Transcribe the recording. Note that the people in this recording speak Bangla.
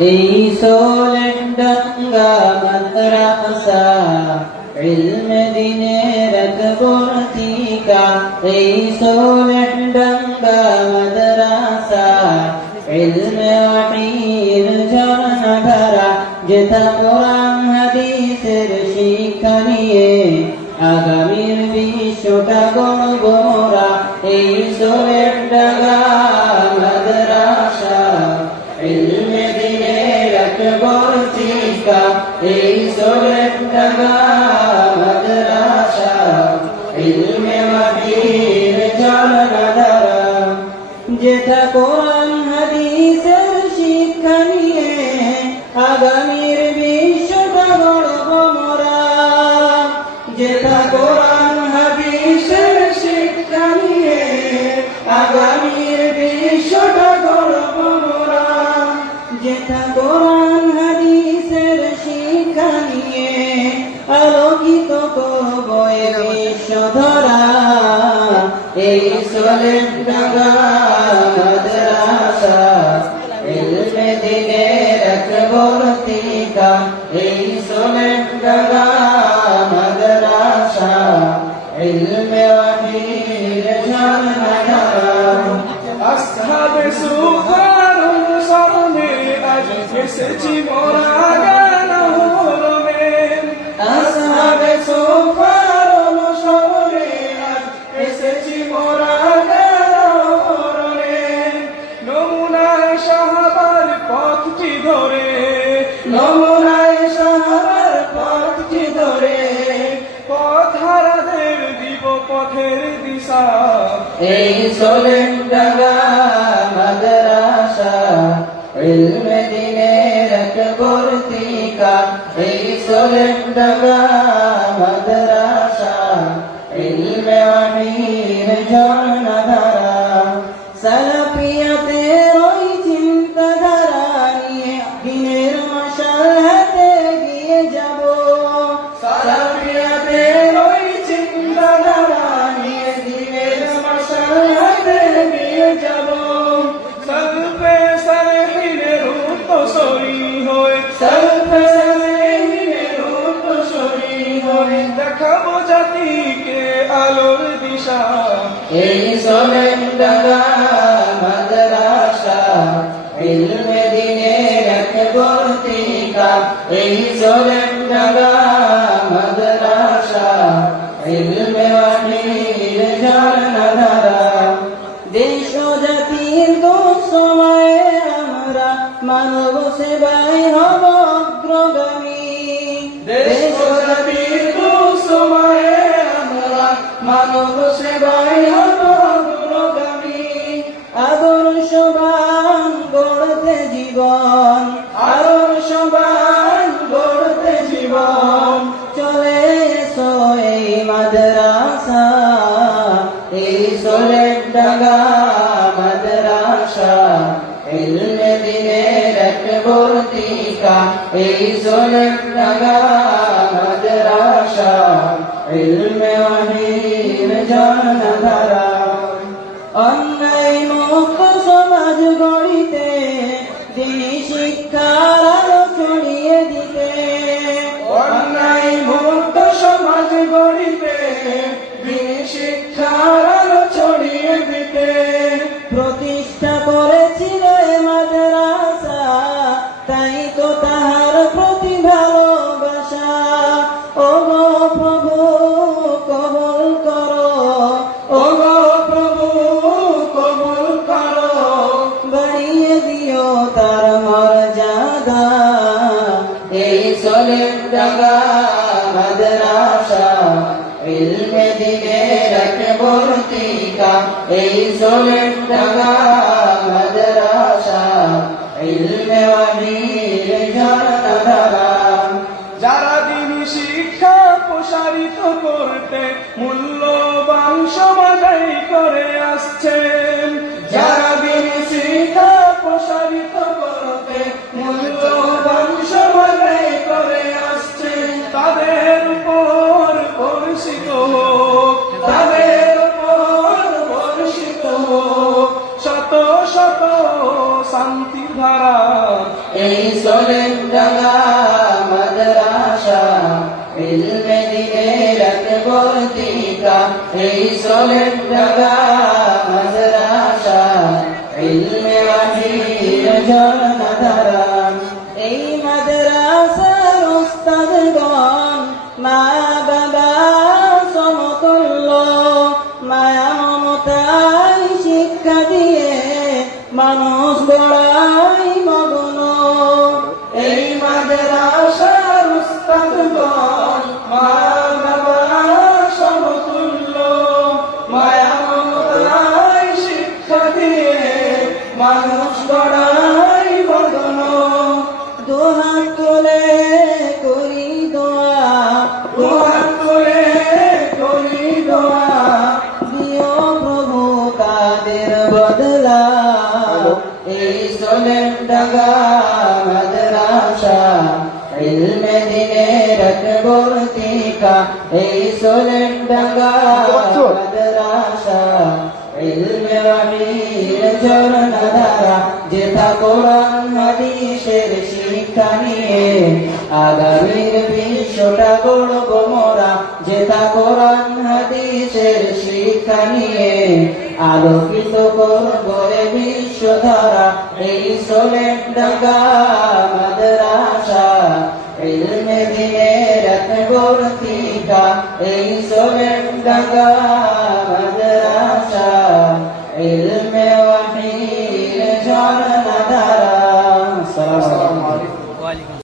এই সোলেন্ডাঙ্গা মাদ্রাসা ইলমে দিনের একবর্তিকা এই সোলেন্ডাঙ্গা মাদ্রাসা ইলমে ওয়াহির ঝর্ণাধারা যেথা কোরআন হাদিসের শিক্ষা নিয়ে আগামীর বিশ্বটা গড়ব মোরা এই সোলেন্ডাঙ্গা মাদ্রাসা ইলমে দিনের একবর্তিকা এই সোলেন্ডাঙ্গা মাদ্রাসা ইলমে ওয়াহির ঝর্ণাধারা যেথা কোরআন হাদিসের শিক্ষা নিয়ে আগামীর বিশ্বটা গড়ব মোরা যেথা কোরআন হাদিসের শিক্ষা নিয়ে আগামীর বিশ্বটা গড়ব মোরা যেথা কোরআন হাদিসের শিক্ষা নিয়ে আলোকিত করব এই বিশ্বধরা এই সোলেন্ডাঙ্গা মাদ্রাসা ইলমে দিনের একবর্তিকা এই সোলেন্ডাঙ্গা মাদ্রাসা ইলমে ওয়াহির ঝর্ণাধারা আসহাবে সুফার অনুসরণে আজ এসেছি মোরা গান হরমে আসহাবে সুফার অনুসরণে আজ এসেছি মোরা গান হরমে নমুনায় সাহাবার পথটি ধরে নমুনায় সাহাবার পথটি ধরে পথহারাদের দিব পথের দিশা এই সোলেন্ডাঙ্গা মাদ্রাসা ইলমে দিনের একবর্তিকা এই সোলেন্ডাঙ্গা মাদ্রাসা ইলমে ওয়াহির ঝর্ণাধারা সালাফিয়াতের ওই চিন্তাধারা নিয়ে দিনের মশাল হাতে এগিয়ে যাব সালাফিয়াতের ওই চিন্তাধারা নিয়ে দিনের মশাল হাতে এগিয়ে যাব সলফে সালেহিনের উত্তরসূরি হয়ে সলফে সালেহিনের উত্তরসূরি হয়ে দেখাবো জাতিকে আলোর দিশা এই সোলেন্ডাঙ্গা মাদ্রাসা ইলমে দিনের একবর্তিকা এই সোলেন্ডাঙ্গা মাদ্রাসা ইলমে ওয়াহির ঝর্ণাধারা দেশ ও জাতির দুঃসময়ে আমরা মানব সেবায় হব অগ্রগামী দেশ ও জাতির দুঃসময়ে আমরা মানব সেবায় হব অগ্রগামী আদর্শবান গড়তে জীবন আদর্শবান গড়তে জীবন চলে এসো এই মাদ্রাসা এই সোলেন্ডাঙ্গা মাদ্রাসা ইলমে দিনের একবর্তিকা এই সোলেন্ডাঙ্গা মাদ্রাসা ইলমে ওয়াহির ঝর্ণাধারা অন্যায় মুক্ত সমাজ গড়িতে দিনী শিক্ষার আলো ছড়িয়ে দিতে অন্যায় মুক্ত সমাজ গড়িতে দিনী শিক্ষার আলো ছড়িয়ে দিতে প্রতিষ্ঠা করেছিল এ মাদ্রাসা তাই তো তাহার প্রতি ভালোবাসা ও গো প্রভু কবুল করো ও গো প্রভু কবুল করো বাড়িয়ে দিও তার মর্যাদা এই সোলেন্ডাঙ্গা মাদ্রাসা ইলমে দিনের একবর্তিকা এই সোলেন্ডাঙ্গা মাদ্রাসা ইলমে ওয়াহির ঝর্ণাধারা যারা দিনী শিক্ষা প্রসারিত করতে মূল্যবান সমাজ করে আসছেন যারা দিনী শিক্ষা প্রসারিত করতে মূল্যবান সমাজ করে আসছে তাদের উপর বর্ষিত হোক তাদের উপর বর্ষিত হোক শত শত শান্তির ধারা এই সোলেন ডাঙ্গা মাদ্রাসা ইলমে দিনের বর্তিকা এই সোলেন ডাঙ্গা মাদ্রাসা ইলমে ওয়াহির ঝর্ণাধারা এই মাদ্রাসার উস্তাদগণ মা বাবা সমতুল্য মায়া মমতায় শিক্ষা দিয়ে মানুষ গড়াই মগ্ন এই মাদ্রাসার উস্তাদগণ মা বাবা সমতুল্য মায়া মমতায় শিক্ষা দিয়ে মানুষ গড়াই মগ্ন দুহাত তুলে করি দোয়া দুহাত তুলে করি দোয়া দিও প্রভু তাদের বদলা এই সোলেন ডাঙ্গা মাদ্রাসা ইলমে দিনের বর্তিকা এই সোলেন ডাঙ্গা মাদ্রাসা ইলমে ওয়াহির ঝর্ণাধারা যেথা কোরআন হাদিসের শিক্ষা নিয়ে আগামীর বিশ্বটা গড়ব মোরা যেথা কোরআন হাদিসের শিক্ষা নিয়ে আলোকিত করব এ বিশ্বধারা এই সোলেন ডাঙ্গা মাদ্রাসা ইলমে দিনের বর্তিকা এই সোলেন ডাঙ্গা মাদ্রাসা ইলমে